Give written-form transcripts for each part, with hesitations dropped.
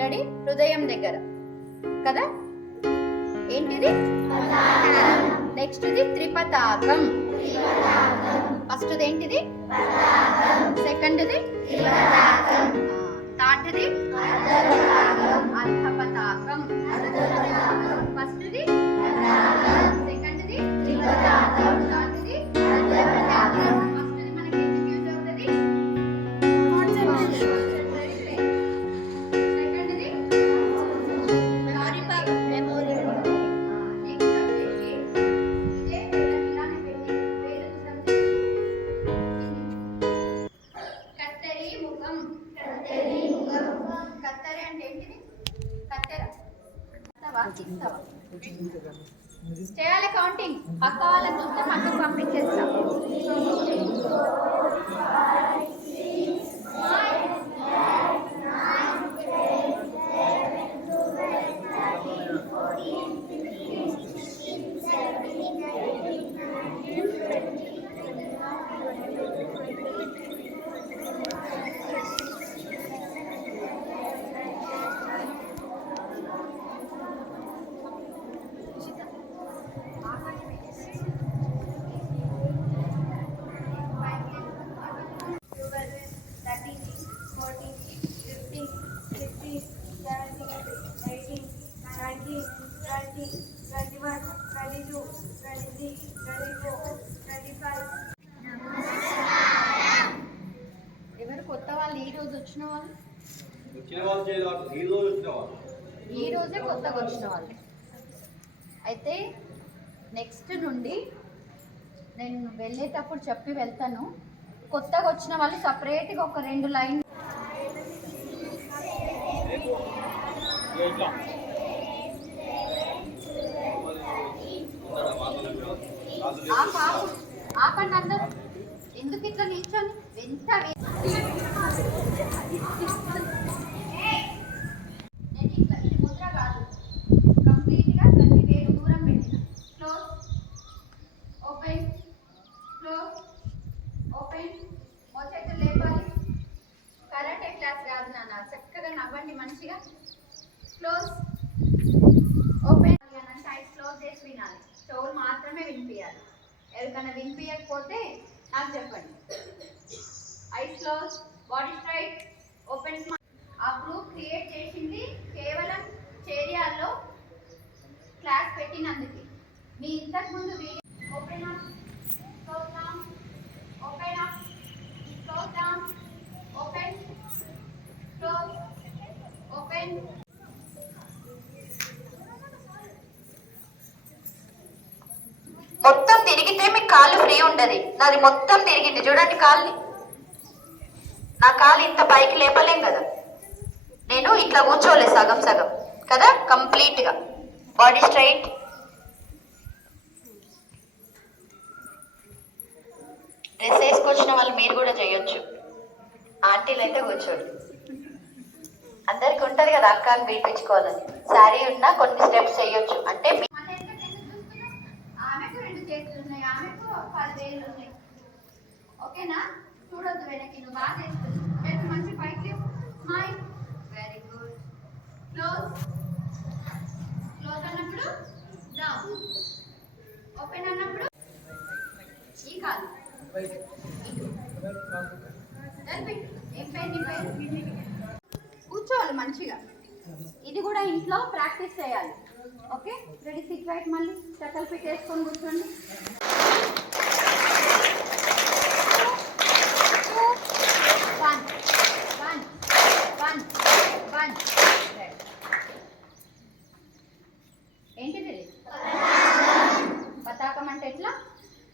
Ready? హృదయం దగ్గర కదా. ఏంటిది? నెక్స్ట్ ఇది త్రిపతాకం. ఫస్ట్ ఏంటిది? సెకండ్ది థర్డ్ది అర్ధపతాకం. ఫస్ట్ది సెకండ్ది థర్డ్ది అర్ధపతాకం. ఫస్ట్ది మనకి ఎందుకు యూజ్ అవుతుంది? సెకండ్ది మెమొరీ. నెక్స్ట్ వచ్చేసి ఇదే ఇలానే పెట్టి వేరే కత్తెరి ముఖం. కత్తెర అంటే ఏంటిది? కత్తెర తీస్తావా? చేయాలి కౌంటింగ్. పక్క వాళ్ళని చూస్తే పక్కకు పంపించేస్తా. ఎవరు కొత్త వాళ్ళు? ఈ రోజు వచ్చిన వాళ్ళు, ఈ రోజే కొత్తగా వచ్చిన వాళ్ళు. అయితే నెక్స్ట్ నుండి నేను వెళ్ళేటప్పుడు చెప్పి వెళ్తాను. కొత్తగా వచ్చిన వాళ్ళు సపరేట్గా ఒక 2 లైన్ ఆపండి అందరూ. ఎందుకు ఇట్లా నిల్చొని ఎంత ముద్ర కాదు, కంప్లీట్గా 20 వేలు దూరం పెట్టిన. Close open close open. మోచేతులు లేపాలి. కరాటే క్లాస్ కాదు నాన్న, చక్కగా నవ్వండి మంచిగా. Close open. ఐస్ క్లోజ్ చేసి వినాలి. చెవులు మాత్రమే వినిపించాలి. ఎవరికైనా వినిపించకపోతే నాకు చెప్పండి. Eyes close, body straight, open. ఆ గ్రూప్ క్రియేట్ చేసింది కేవలం చేరియాల్లో క్లాస్ పెట్టినందుకు. మీ ఇంతకు ముందు open up, close down, open up, close down, open, close, open. మొత్తం తిరిగితే మీకు కాళ్ళు ఫ్రీ ఉండదు. నాది మొత్తం తిరిగింది చూడండి కాళ్ళని. నా కాలు ఇంత పైకి లేపలేం కదా, నేను ఇట్లా కూర్చోలే సగం సగం కదా. కంప్లీట్గా బాడీ స్ట్రైట్. డ్రెస్ వేసుకొచ్చిన వాళ్ళు మీరు కూడా చేయొచ్చు. ఆంటీలు అయితే కూర్చోండి. అందరికి ఉంటుంది కదా అక్క అని పిలిపించుకోవాలని. శారీ ఉన్నా కొన్ని స్టెప్స్ చేయొచ్చు. అంటే ఓకేనా? చూడొద్దు వెనక్కి. నువ్వు బాగా చేస్తుంది. మంచి పైకి smile. Very good. Close close అన్నప్పుడు డౌన్, ఓపెన్ అన్నప్పుడు ఈ కాలు కూర్చోవాలి మంచిగా. ఇది కూడా ఇంట్లో ప్రాక్టీస్ చేయాలి. Okay ready? SIT right. మళ్ళీ చక్కలు పిట్ వేసుకొని కూర్చోండి. ఏంటిది? పతాకం అంటే ఎట్లా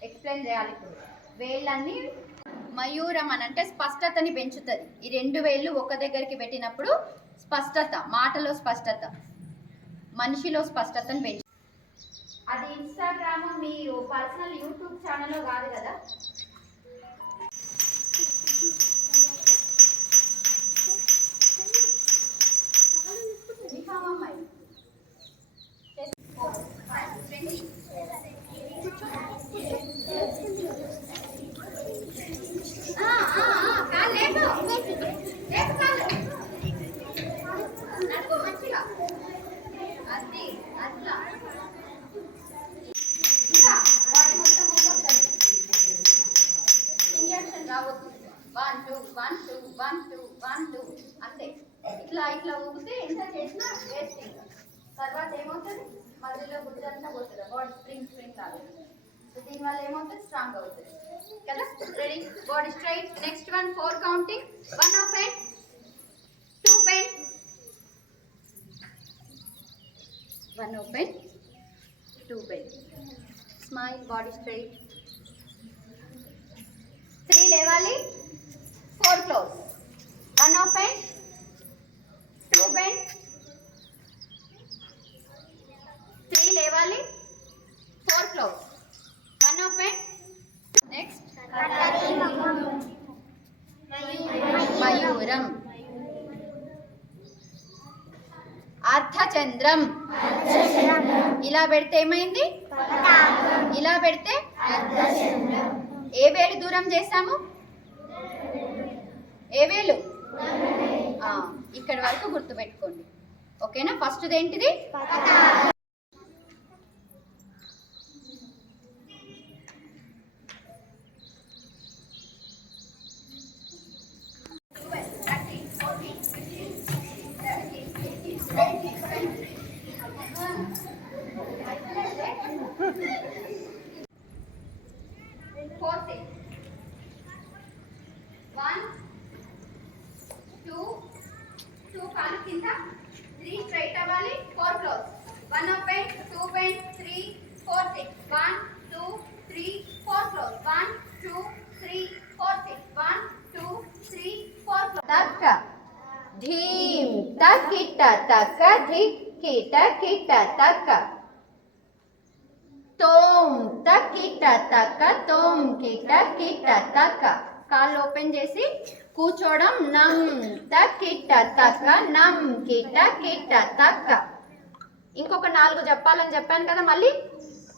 ఎక్స్ప్లెయిన్ చేయాలి. ఇప్పుడు వేళ్ళన్నీ మయూరం అని అంటే స్పష్టతని పెంచుతుంది. ఈ 2 వేళ్ళు ఒక దగ్గరికి పెట్టినప్పుడు స్పష్టత, మాటలో స్పష్టత, మనిషిలో స్పష్టతని పెంచు. అది ఇన్స్టాగ్రామ్ మీ పర్సనల్ యూట్యూబ్ ఛానల్లో కాదు కదా. అది అట్లా ఇంకా బాడీ మొత్తం వస్తుంది. ఇంజక్షన్ రావద్దు. 1 2 1 2 1 2 1 2 అంతే. ఇట్లా ఇట్లా ఊపితే ఎంత చేసినా వేస్ట్. తర్వాత ఏమవుతుంది, మధ్యలో గుడ్డంతా పోతుంది, బాడీ స్ప్రింగ్ లాగా. సో దీనివల్ల ఏమవుతుంది, స్ట్రాంగ్ అవుతుంది కదా. Ready, body straight. Next one 4 counting. 1 open, 2 bend, 1 open, 2 bend. Smile, body straight. 3 లేవాలి, 4 close. 1 open, 2 bend, 3 లేవాలి, 4 close. 1 open. Next మయూరం. అర్ధచంద్రం. ఇలా పెడితే ఏమైంది, ఇలా పెడితే ఏ వేలు దూరం చేసాము, ఏ వేలు, ఇక్కడ వరకు గుర్తుపెట్టుకోండి. ఓకేనా. ఫస్ట్ ఏంటిది, కాలు కింద, 3 స్ట్రైట్ అవ్వాలి, 4 close. 1 open, 2 bend, 3 4 6. 1 2 3 4 close. 1 2 3 4 6. 1 2 3 4 close. తక్క ధీం తక్కిట తక్క ధిక్కిట కిట తక్క. తోం తక్కిట తక్క తోం కిట కిట తక్క. కాళ్ళు ఓపెన్ చేసి కూర్చోవడం. నం తక్కిట తక్క నం కిట కిట తక్క. ఇంకొక 4 చెప్పాలని చెప్పాను కదా. మళ్ళీ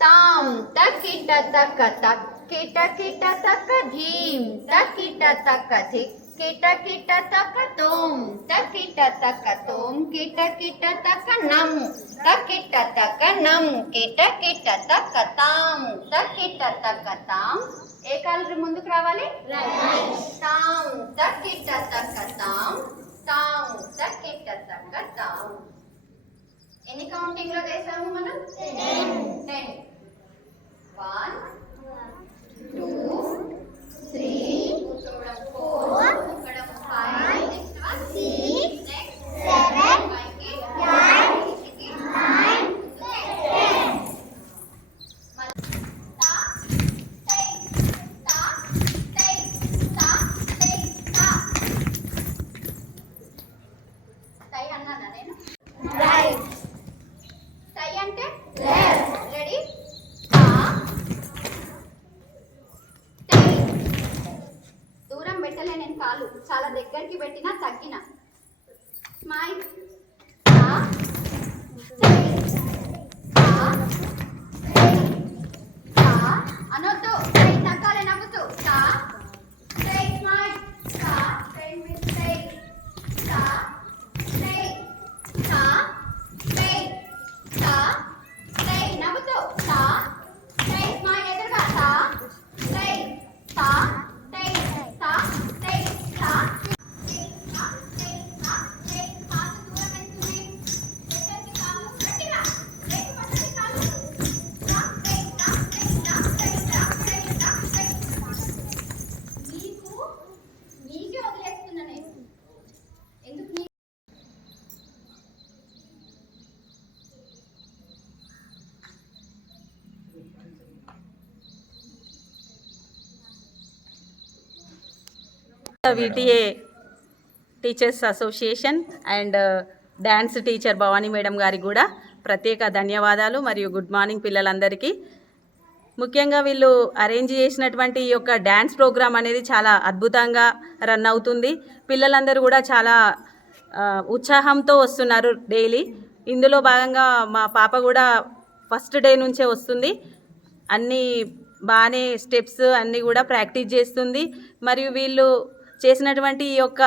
తాం తక్కిట తక్క తక్కిట కిట తక్క ధీం తక్కిట తక్క ధిక్కిట కిట తక్క తోం తక్కిట తక్క తోం కిట కిట తక్క నం తక్కిట తక్క నం కిట కిట తక్క తాం తక్కిట తక్క తాం. ఏ కాలు ముందుకు రావాలి, తాం తక్కిట తక్క తాం తాం తక్కిట తక్క తాం. ఎన్ని కౌంటింగ్ లో చేసాము మనం, 10. 1 2 3 కూర్చోవడం 4 కూర్చోవడం 5. Next one 6 next 7 5 9 10. నేను కాలు చాలా దగ్గరికి పెట్టినా తగ్గిన. స్మైల్ అనొద్దు, తగ్గాలి నవ్వుతూ. స్మైల్ నవ్వుతూ. స్మైల్ ఎదురుగా. VTA teachers association and dance teacher Bhavani madam గారికి కూడా ప్రత్యేక ధన్యవాదాలు మరియు గుడ్ మార్నింగ్ పిల్లలందరికీ. ముఖ్యంగా వీళ్ళు అరేంజ్ చేసినటువంటి ఈ యొక్క డ్యాన్స్ ప్రోగ్రామ్ అనేది చాలా అద్భుతంగా రన్ అవుతుంది. పిల్లలందరూ కూడా చాలా ఉత్సాహంతో వస్తున్నారు డైలీ. ఇందులో భాగంగా మా పాప కూడా ఫస్ట్ డే నుంచే వస్తుంది. అన్నీ బాగానే స్టెప్స్ అన్నీ కూడా ప్రాక్టీస్ చేస్తుంది. మరియు వీళ్ళు చేసినటువంటి ఈ యొక్క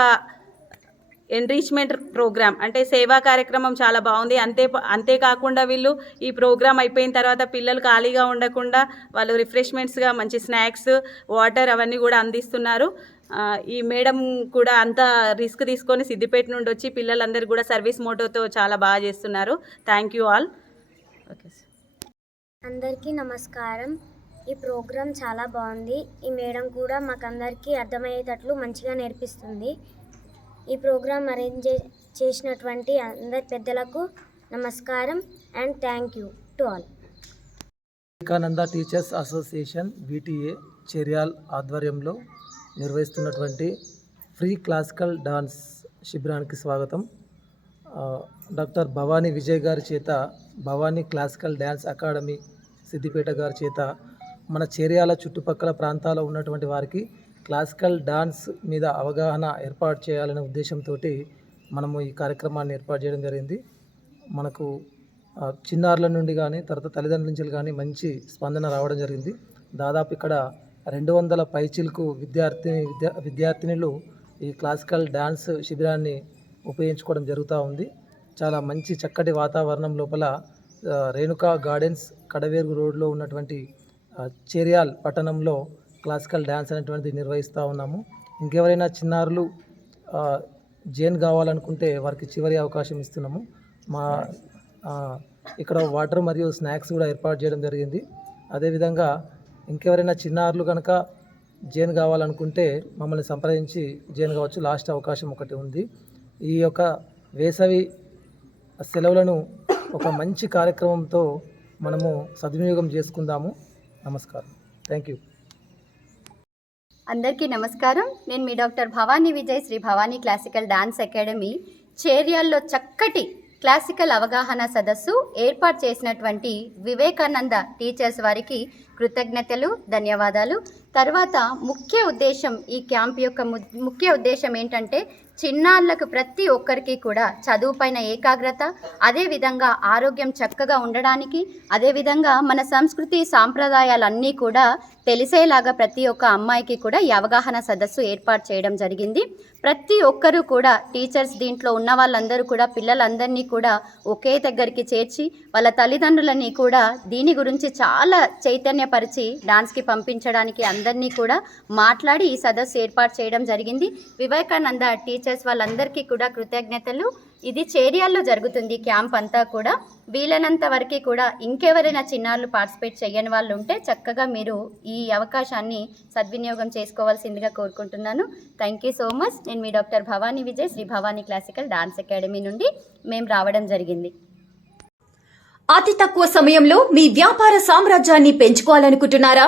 ఎన్రిచ్మెంట్ ప్రోగ్రామ్ అంటే సేవా కార్యక్రమం చాలా బాగుంది. అంతేకాకుండా వీళ్ళు ఈ ప్రోగ్రామ్ అయిపోయిన తర్వాత పిల్లలు ఖాళీగా ఉండకుండా వాళ్ళు రిఫ్రెష్మెంట్స్గా మంచి స్నాక్స్, వాటర్ అవన్నీ కూడా అందిస్తున్నారు. ఈ మేడం కూడా అంత రిస్క్ తీసుకొని సిద్దిపేట నుండి వచ్చి పిల్లలందరూ కూడా సర్వీస్ మోటోతో చాలా బాగా చేస్తున్నారు. Thank you all. Okay sir. అందరికీ నమస్కారం. ఈ ప్రోగ్రాం చాలా బాగుంది. ఈ మేడం కూడా మాకందరికీ అర్థమయ్యేటట్లు మంచిగా నేర్పిస్తుంది. ఈ ప్రోగ్రాం అరేంజ్ చేసినటువంటి అందరి పెద్దలకు నమస్కారం and thank you to all. Vivekananda teachers association VTA చెర్యాల్ ఆధ్వర్యంలో నిర్వహిస్తున్నటువంటి ఫ్రీ క్లాసికల్ డాన్స్ శిబిరానికి స్వాగతం. డాక్టర్ భవానీ విజయ్ గారి చేత Bhavani classical dance academy Siddipet గారి చేత మన చెర్యాల చుట్టుపక్కల ప్రాంతాల్లో ఉన్నటువంటి వారికి క్లాసికల్ డాన్స్ మీద అవగాహన ఏర్పాటు చేయాలనే ఉద్దేశంతో మనము ఈ కార్యక్రమాన్ని ఏర్పాటు చేయడం జరిగింది. మనకు చిన్నారుల నుండి కానీ తర్వాత తల్లిదండ్రుల నుంచి కానీ మంచి స్పందన రావడం జరిగింది. దాదాపు ఇక్కడ 200 పైచిలకు విద్యార్థినులు ఈ క్లాసికల్ డాన్స్ శిబిరాన్ని ఉపయోగించుకోవడం జరుగుతూ ఉంది. చాలా మంచి చక్కటి వాతావరణం లోపల రేణుకా గార్డెన్స్ కడవేరు రోడ్లో ఉన్నటువంటి చెర్యాల్ పట్టణంలో క్లాసికల్ డ్యాన్స్ అనేటువంటిది నిర్వహిస్తూ ఉన్నాము. ఇంకెవరైనా చిన్నారులు జైన్ కావాలనుకుంటే వారికి చివరి అవకాశం ఇస్తున్నాము. మా ఇక్కడ వాటర్ మరియు స్నాక్స్ కూడా ఏర్పాటు చేయడం జరిగింది. అదేవిధంగా ఇంకెవరైనా చిన్నారులు కనుక జైన్ కావాలనుకుంటే మమ్మల్ని సంప్రదించి జైన్ కావచ్చు. లాస్ట్ అవకాశం ఒకటి ఉంది. ఈ యొక్క వేసవి సెలవులను ఒక మంచి కార్యక్రమంతో మనము సద్వినియోగం చేసుకుందాము. నమస్కారం. Thank you. అందరికీ నమస్కారం. నేను మీ doctor Bhavani Vijay, Shri Bhavani classical dance academy చేర్యాల్లో చక్కటి క్లాసికల్ అవగాహన సదస్సు ఏర్పాటు చేసినటువంటి వివేకానంద టీచర్స్ వారికి కృతజ్ఞతలు, ధన్యవాదాలు. తర్వాత ముఖ్య ఉద్దేశం, ఈ క్యాంప్ యొక్క ముఖ్య ఉద్దేశం ఏంటంటే చిన్నారులకు ప్రతి ఒక్కరికి కూడా చదువుపైన ఏకాగ్రత, అదేవిధంగా ఆరోగ్యం చక్కగా ఉండడానికి, అదేవిధంగా మన సంస్కృతి సాంప్రదాయాలన్నీ కూడా తెలిసేలాగా ప్రతి ఒక్క అమ్మాయికి కూడా ఈ అవగాహన సదస్సు ఏర్పాటు చేయడం జరిగింది. ప్రతి ఒక్కరూ కూడా టీచర్స్ దీంట్లో ఉన్న వాళ్ళందరూ కూడా పిల్లలందరినీ కూడా ఒకే దగ్గరికి చేర్చి వాళ్ళ తల్లిదండ్రులని కూడా దీని గురించి చాలా చైతన్యపరిచి డాన్స్కి పంపించడానికి అందరినీ కూడా మాట్లాడి ఈ సదస్సు ఏర్పాటు చేయడం జరిగింది. వివేకానంద టీచర్స్ వాళ్ళందరికీ కూడా కృతజ్ఞతలు. ఇది చేర్యాల్లో జరుగుతుంది క్యాంప్ అంతా కూడా. వీలైనంత వరకు కూడా ఇంకెవరైనా చిన్నారులు పార్టిసిపేట్ చేయని వాళ్ళు ఉంటే చక్కగా మీరు ఈ అవకాశాన్ని సద్వినియోగం చేసుకోవాల్సిందిగా కోరుకుంటున్నాను. Thank you so much. నేను మీ doctor Bhavani Vijay, Shri Bhavani classical dance academy నుండి మేము రావడం జరిగింది. అతి తక్కువ సమయంలో మీ వ్యాపార సామ్రాజ్యాన్ని పెంచుకోవాలనుకుంటున్నారా?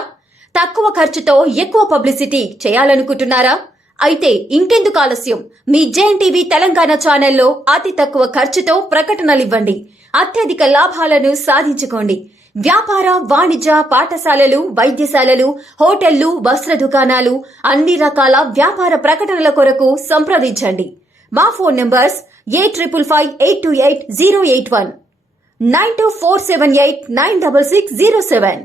తక్కువ ఖర్చుతో ఎక్కువ పబ్లిసిటీ చేయాలనుకుంటున్నారా? అయితే ఇంకెందుకు ఆలస్యం? మీ JNTV తెలంగాణ ఛానల్లో అతి తక్కువ ఖర్చుతో ప్రకటనలివ్వండి. అత్యధిక లాభాలను సాధించుకోండి. వ్యాపార, వాణిజ్య, పాఠశాలలు, వైద్యశాలలు, హోటళ్లు, వస్త్ర దుకాణాలు, అన్ని రకాల వ్యాపార ప్రకటనల కొరకు సంప్రదించండి. మా ఫోన్ నంబర్స్ 8558288081, 9247896607.